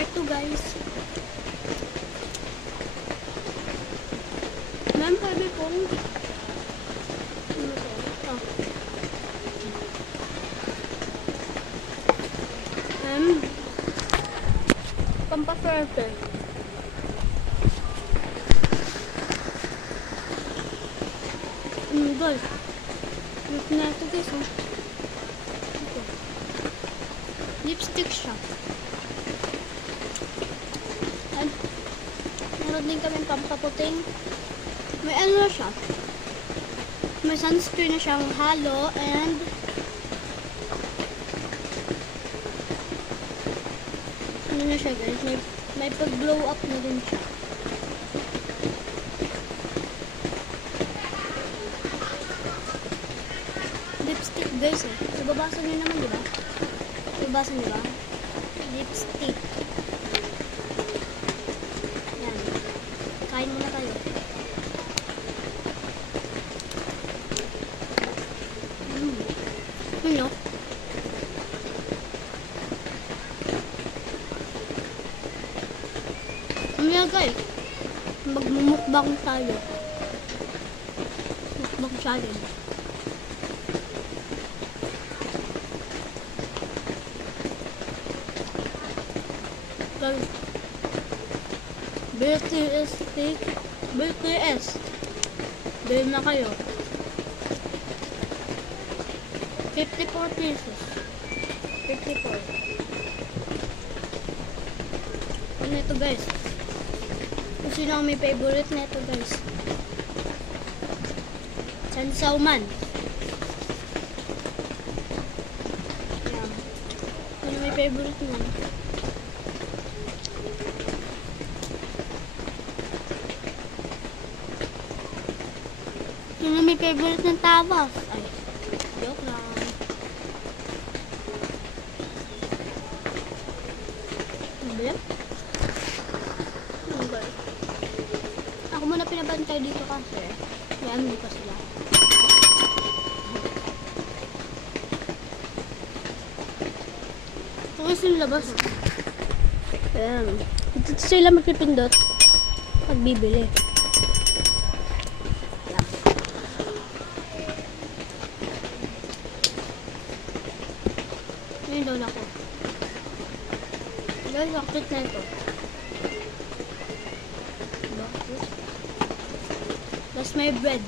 Part 2 guys. Ma'am, sabi pong pampaswerte. Guys. Look na ito guys. Ito. Lipstick siya. And meron din kami pampaputing. May ano siya. May sunscreen na siyang halo and ano na siya guys. May pag-glow up na din siya. Lipstick guys eh. Ibabasa nyo naman diba? Ibabasa nyo ba? Lipstick. Yan. Kain muna tayo. Ano? Ano guys? Magmumukbang tayo. Mukbang challenge. Guys, BTS steak, BTS. Bili na kayo. 54 pesos. 54. Ano ito guys? Kung sino ang may favorite na ito guys? Sansauman. Ayan. Ano may favorite na? Sino may favorite ng tawas? Ay, joke lang. Ano? Okay. Ako muna pinabantay dito kasi yan, hindi pa sila. Ito kasi yung labas. Ayan. Dito sila magpipindot pag bibili. Ngayon doon ako. Guys, ang cute na ito. Tapos may bread.